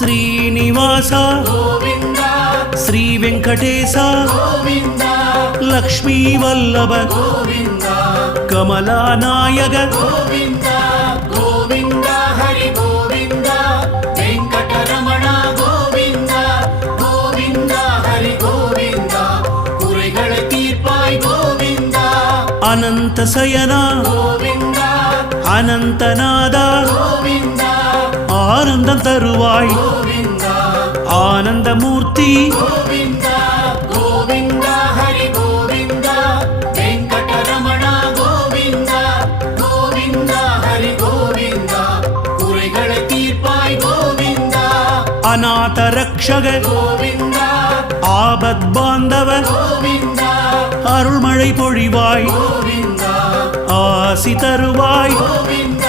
శ్రీనివాస గోవింద శ్రీ వెంకటేశ గోవింద లక్ష్మీ వల్లభ గోవింద కమలానాయక గోవింద గోవింద హరి గోవింద వెంకటరమణ గోవింద గోవింద హరి గోవింద குறைகளை தீர்ப்பாய் கோவிந்த అనంత శయన கோவிந்த అనంతనాద கோவிந்த ஆனந்தம் தருவாய் கோவிந்த ஆனந்தமூர்த்தி கோவிந்த கோவிந்த ஹரி கோவிந்த வெங்கடரமண கோவிந்த கோவிந்த ஹரி கோவிந்த குறைகளை தீர்ப்பாய் கோவிந்த அநாத ரக்ஷக கோவிந்த ஆபத் பாந்தவ கோவிந்த அருள்மழை பொழிவாய் கோவிந்த ஆசி தருவாய் கோவிந்த